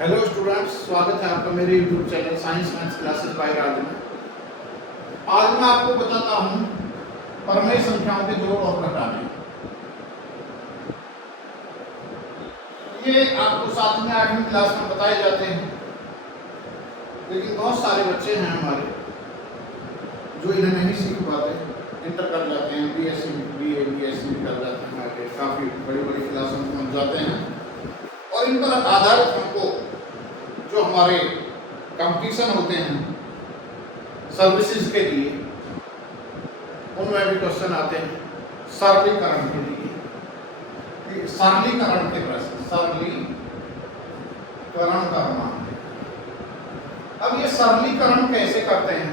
Hello students, स्वागत है आपका मेरे YouTube channel science maths classes by Raj में। आज मैं आपको बताता हूँ परमेय संख्याओं के जोड़ और घटाने। ये आपको 7वीं 8वीं क्लास में बताए जाते हैं, लेकिन बहुत सारे बच्चे हैं हमारे जो इन्हें नहीं सीख पाते, इंटर कर जाते हैं, बीएससी बीएससी कर जाते हैं, आगे काफ़ी बड़ी बड़ी क्लासों में पहुँच जाते हैं और इन पर आधारित हमको जो हमारे कंपटीशन होते हैं सर्विसेज के लिए, उनमें भी क्वेश्चन आते हैं सरलीकरण के लिए। सरलीकरण के प्रश्न, सरलीकरण करना। अब ये सरलीकरण कैसे करते हैं,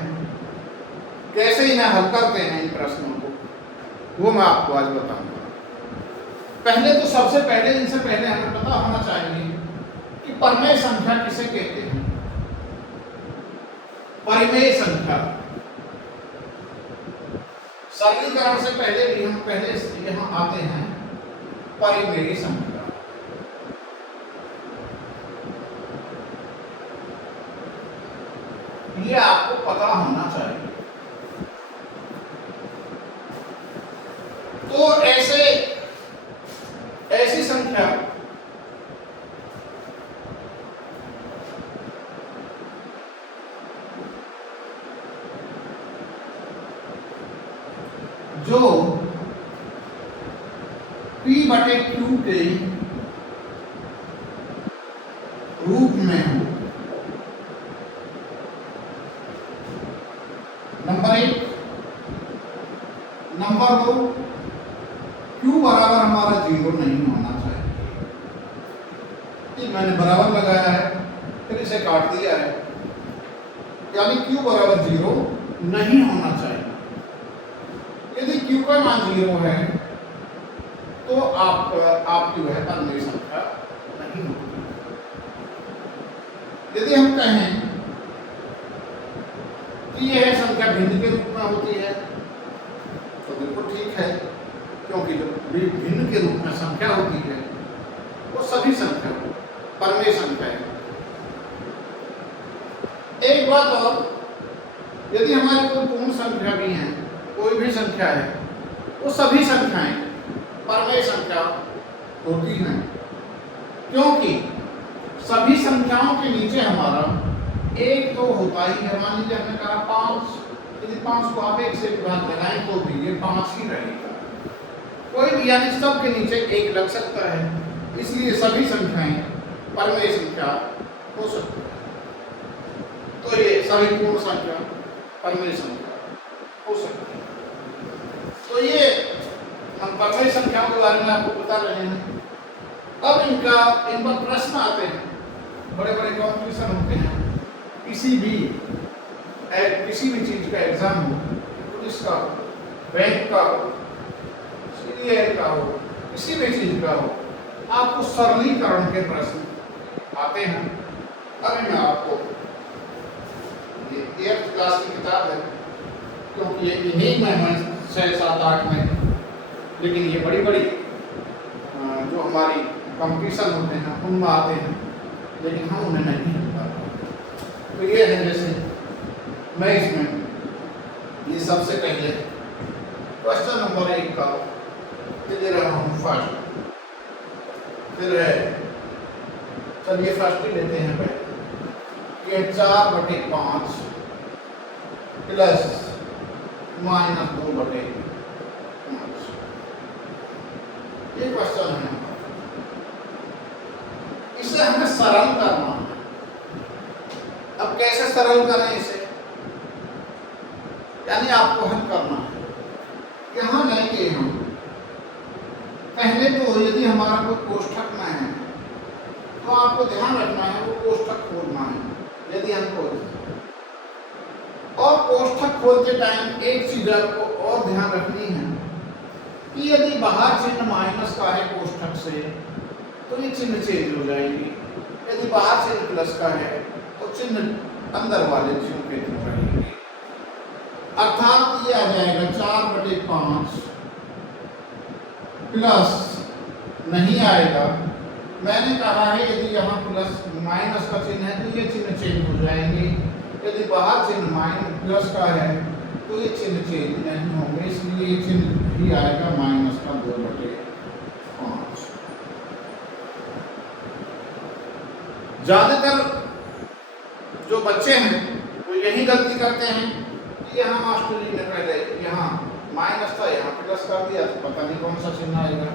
कैसे इन्हें हल करते हैं इन प्रश्नों को, वो मैं आपको आज बताऊंगा। पहले तो सबसे पहले इनसे पहले हमें पता होना चाहिए कि परिमेय संख्या किसे कहते हैं। परिमेय संख्या, सरलीकरण से पहले भी हम पहले यहां आते हैं परिमेय संख्या। ये आपको पता होना चाहिए। तो ऐसी संख्या जो P/Q के रूप में हो। नंबर 1। नंबर 2, Q बराबर हमारा 0 नहीं होना चाहिए। ये मैंने बराबर लगाया है, फिर इसे काट दिया है, यानी Q बराबर 0 नहीं होना चाहिए। यदि Q का मान 0 है तो आपकी वह परिमेय संख्या नहीं होगी। यदि हम कहें कि यह संख्या भिन्न के रूप में होती है तो बिल्कुल ठीक है, क्योंकि जब भिन्न के रूप में संख्या होती है वो सभी संख्या परिमेय संख्या है। एक बात और, यदि हमारी कोई पूर्ण संख्या भी है, कोई भी संख्या है, वो सभी संख्याएं परिमेय संख्या होती हैं, क्योंकि सभी संख्याओं के नीचे हमारा एक तो होता ही है। मान लीजिए हमने कहा 5, यदि 5 को आप 1 से विभाग लगाएं तो भी ये 5 ही रहेगा। कोई भी, यानी सब के नीचे 1 लग सकता है, इसलिए सभी संख्याएं परिमेय संख्या हो सकती है। तो ये सभी पूर्ण संख्या परिमेय संख्या हो सकती है। तो ये हम परिमेय संख्याओं के बारे में आपको बता रहे हैं। अब इन पर प्रश्न आते हैं, बड़े बड़े कॉम्पिटिशन होते हैं, किसी भी चीज का एग्जाम हो, पुलिस का हो, बैंक का हो, सीडीएल का हो, किसी भी चीज का हो, आपको सरलीकरण के प्रश्न आते हैं। अभी मैं आपको ये 8th क्लास की किताब है, क्योंकि ये इन्हीं में 6, 7, 8 में, लेकिन ये बड़ी बड़ी जो हमारी कंपटीशन होते हैं उनमें आते हैं, लेकिन हम उन्हें नहीं बता पाते। तो ये है, जैसे मैं इसमें ये सबसे पहले क्वेश्चन नंबर 1 का दे रहा हूँ फर्स्ट। फिर है, चलिए फर्स्ट ही लेते हैं पहले। ये 4/5 प्लस -2/5 ये क्वेश्चन है। इसे हमें सरल करना है। अब कैसे सरल करें इसे, यानी आपको हल करना है। यहां लेंगे हम पहले तो, यदि हमारा कोई कोष्ठक में है तो आपको ध्यान रखना है वो कोष्ठक खोलना है। यदि हमको, और कोष्ठक खोलते टाइम एक चीज आपको और ध्यान रखनी है कि यदि बाहर चिन्ह माइनस का है कोष्ठक से तो ये चिन्ह चेंज हो जाएगी। यदि बाहर चिन्ह प्लस का है तो चिन्ह अंदर वाले चिन्ह के थ्रू रहेंगे। अर्थात ये आ जाएगा 4/5 प्लस नहीं आएगा। मैंने कहा है यदि यहाँ प्लस माइनस का चिन्ह है तो ये चिन्ह चेंज हो जाएंगे। यदि बाहर चिन्ह माइनस प्लस का है तो ये चिन्ह चेंज नहीं होंगे, इसलिए ये चिन्ह भी आएगा माइनस का 2/5। ज्यादातर जो बच्चे हैं वो यही गलती करते हैं कि यहाँ मास्टर जी ने पहले यहाँ माइनस था यहाँ प्लस कर दिया तो पता नहीं कौन सा चिन्ह आएगा।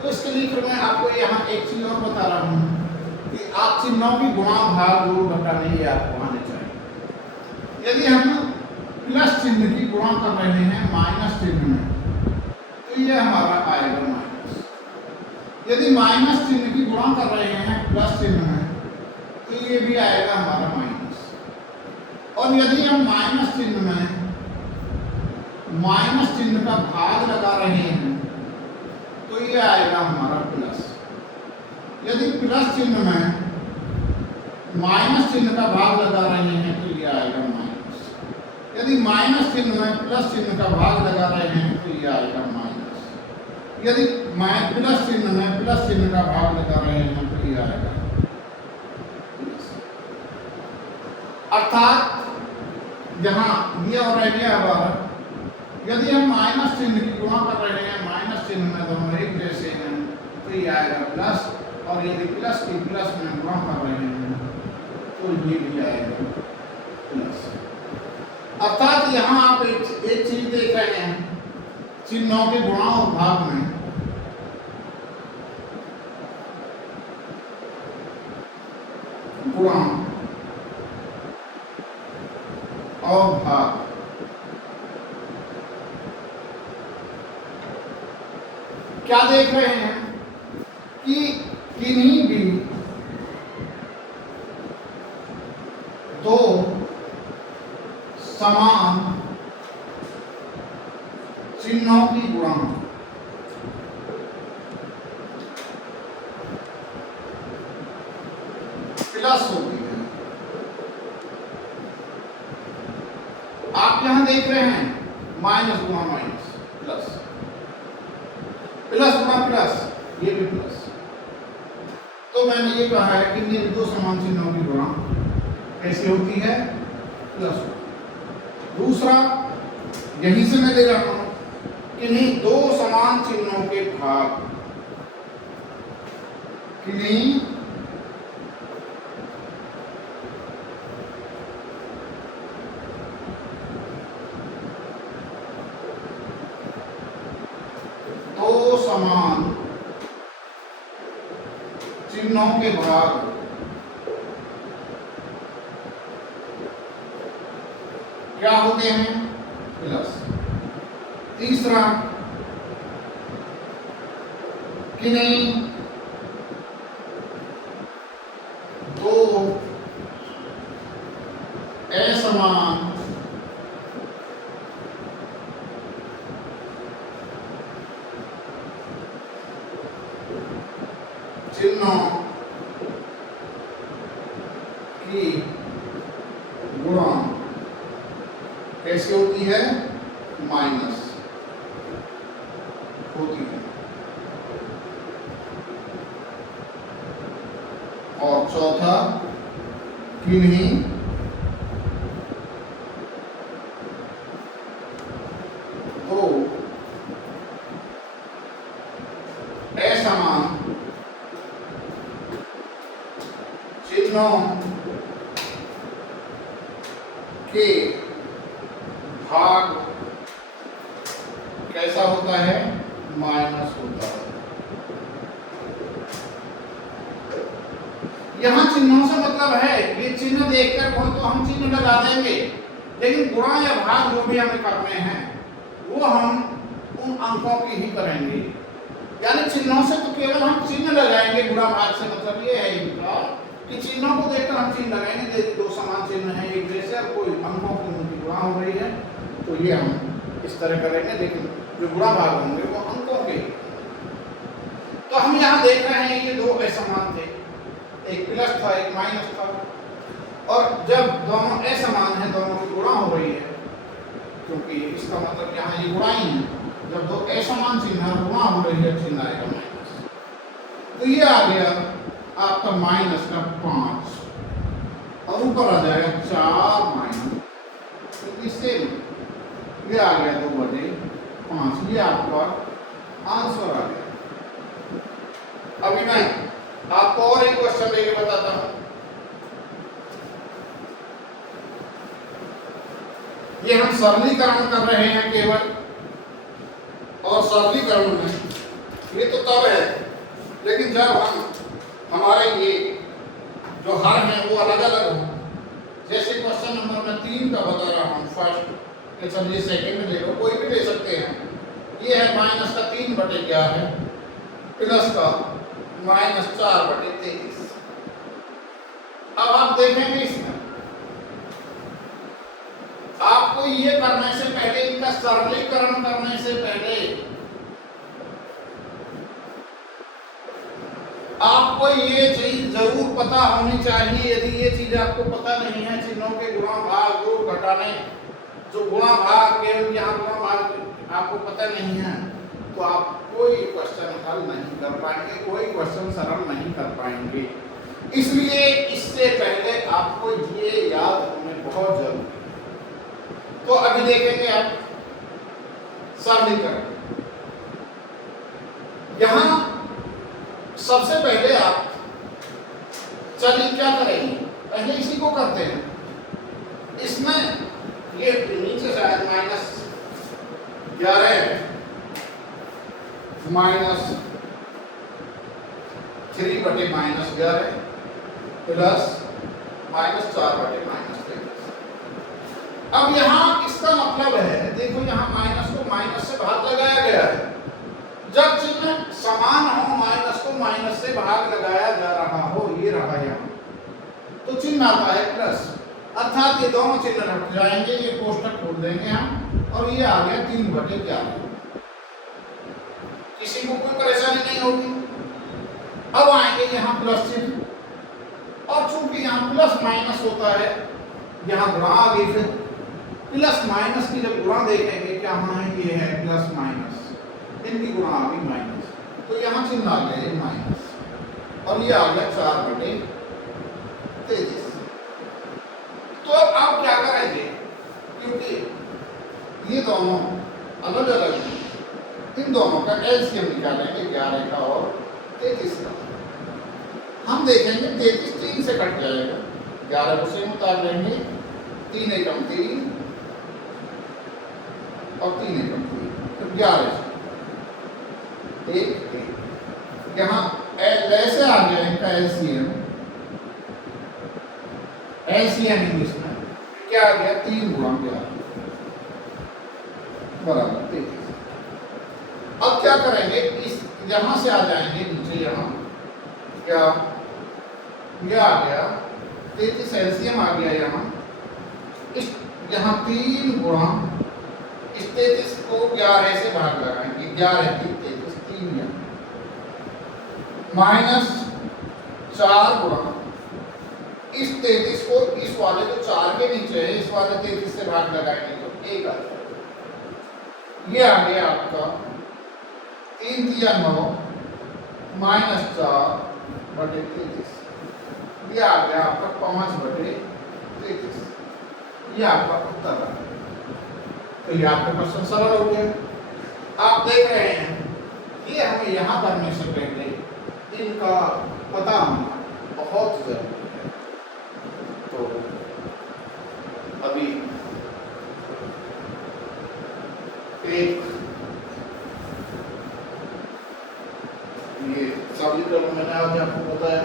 तो इसके लिए फिर मैं आपको यहाँ एक चीज और बता रहा हूँ कि आप चिन्हों की गुणा भाग जोड़ घटाने ये आपको आने चाहिए। यदि हम प्लस चिन्ह की गुणा कर रहे हैं माइनस चिन्ह में तो ये हमारा आएगा माइनस। यदि माइनस चिन्ह की गुणा कर रहे हैं प्लस चिन्ह में तो ये भी आएगा हमारा माइनस। और यदि हम माइनस चिन्ह में माइनस चिन्ह का भाग लगा रहे हैं तो ये आएगा हमारा प्लस। यदि प्लस चिन्ह में माइनस चिन्ह का भाग लगा रहे हैं तो ये आएगा माइनस। यदि माइनस चिन्ह में प्लस चिन्ह का भाग लगा रहे हैं तो ये आएगा माइनस। यदि प्लस चिन्ह में प्लस चिन्ह का भाग लगा रहे हैं तो ये आएगा। अर्थात यहाँ दिया और रह गया हमारा, यदि हम माइनस चिन्ह की गुणा कर रहे हैं माइनस चिन्ह में दोनों एक जैसे हैं तो ये आएगा प्लस, और यदि प्लस की प्लस में गुणा कर रहे हैं तो ये भी आएगा प्लस। अर्थात यहाँ आप एक चीज देख रहे हैं चिन्हों के गुणा और भाग में गुणा और भाग क्या देख रहे हैं कि किन्हीं भी दो समान चिन्हों की गुणा प्लस होती है। आप यहां देख रहे हैं माइनस गुणा माइनस प्लस, प्लस गुणा प्लस, ये भी प्लस। तो मैंने ये कहा है कि इन दो समान चिन्हों की गुणा कैसे होती है? प्लस। दूसरा यहीं से मैं ले रहा हूं किन्हीं दो समान चिन्हों के भाग, किन्हीं दो समान चिन्हों के भाग क्या होते हैं? प्लस। तीसरा किन्हीं दो असमान चिन्हों की गुणा कैसे होती है? माइनस होती है। और चौथा किन्हीं दो असमान चिन्हों के भाग कैसा होता है? माइनस होता है। यहां चिन्हों से मतलब है ये चिन्ह देखकर बहुत तो हम चिन्ह लगा देंगे, लेकिन गुणा या भाग जो भी हमें करने हैं वो हम उन अंकों की ही करेंगे। यानी चिन्हों से तो केवल हम चिन्ह लगाएंगे, गुणा भाग से मतलब ये है इनका कि चिन्हों को देखकर हम चिन्ह लगाएंगे। देखिए दो समान चिन्ह हैं एक जैसे, और कोई अंकों की उनकी गुणा हो रही है तो ये हम इस तरह करेंगे, लेकिन जो गुणा भाग होंगे वो अंकों के। तो हम यहाँ देख रहे हैं ये दो असमान थे, एक प्लस था एक माइनस था, और जब दोनों असमान हैं दोनों की गुणा हो रही है, क्योंकि इसका मतलब यहाँ ये गुणा ही है। जब दो असमान चिन्ह गुणा हो रही है चिन्ह आएगा माइनस। तो ये आ गया आपका माइनस का 5 और ऊपर आ जाएगा 4 माइनस, तो इससे ये आ गया 2/5, ये आपका आंसर आ गया। अभी मैं आपको और एक क्वेश्चन लेके बताता हूं। ये हम सरलीकरण कर रहे हैं केवल, और सरलीकरण में ये तो तब है, लेकिन जब हम हमारे ये जो हर हैं वो अलग अलग हों। जैसे क्वेश्चन नंबर मैं 3 का बता रहा हूँ, फर्स्ट या चलिए सेकेंड ले लो, कोई भी ले सकते हैं। ये है माइनस का 3/11 प्लस का -4/23। अब आप देखेंगे इसमें आपको ये करने से पहले, इनका सरलीकरण करने से पहले आपको ये चीज जरूर पता होनी चाहिए। यदि ये चीज आपको पता नहीं है, चिन्हों के गुणा भाग जोड़ घटाने, जो गुणा भाग केवल यहाँ गुणा भाग आपको पता नहीं है, तो आप कोई क्वेश्चन हल नहीं कर पाएंगे, कोई क्वेश्चन सरल नहीं कर पाएंगे। इसलिए इससे पहले आपको ये याद होने बहुत जरूरी है। तो अभी देखेंगे आप सरलीकरण। यहां सबसे पहले आप चलिए क्या करेंगे, पहले इसी को करते हैं। इसमें ये नीचे शायद -11 -3/-11 प्लस -4/-23। अब यहाँ इसका मतलब है, देखो यहाँ माइनस को माइनस से भाग लगाया गया है। जब चिन्ह समान हो, माइनस को माइनस से भाग लगाया जा रहा हो, ये रहा यहाँ, तो चिन्ह आता है प्लस, अर्थात ये दोनों चिन्ह हट जाएंगे, ये कोष्टक खोल देंगे हम, और ये आ गया 3/11। किसी को कोई परेशानी नहीं होगी। अब आएंगे यहाँ प्लस चिन्ह, और चूंकि यहाँ प्लस माइनस होता है, यहाँ गुणा आ गई, फिर प्लस माइनस की जब गुणा देखेंगे क्या है, ये है प्लस माइनस, इनकी गुणा आ गई माइनस, तो यहाँ चिन्ह आ गया माइनस, और ये आ गया 4/23। तो अब क्या करेंगे, क्योंकि ये दोनों अलग अलग हैं, इन दोनों का एलसीएम निकालेंगे, 11 का और 33 का। हम देखेंगे 33 3 से कट जाएगा, 11 को सेम उतार लेंगे, 3 एकम 3 और 3 एकम 3, तो 11 1 यहाँ ऐसे आ गया इनका एलसीएम। एलसीएम इंग्लिश में क्या आ गया, 3 × 11 बराबर 33। अब क्या करेंगे, इस यहां से आ जाएंगे नीचे, यहाँ क्या ये आ गया 33, एलसीएम आ गया यहाँ, इस यहाँ 3 गुणा इस 33 को 11 से भाग लगाएंगे, 11 3 33 3 यहाँ -4 गुणा इस 33 को इस वाले जो 4 के नीचे है, इस वाले 33 से भाग लगाएंगे तो 1 आ जाएगा। ये आ गया आपका 3 × 9 -4/33। ये आ गया आपका 5/33। ये आपका उत्तर आ गया। तो ये आपका क्वेश्चन सरल हो गया। आप देख रहे हैं, ये हमें यहाँ करने से पहले इनका पता होना बहुत जरूरी है। तो अभी एक ये सरलीकरण मैंने आज आपको बताया।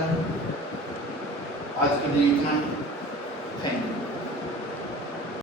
आज के लिए इतना ही।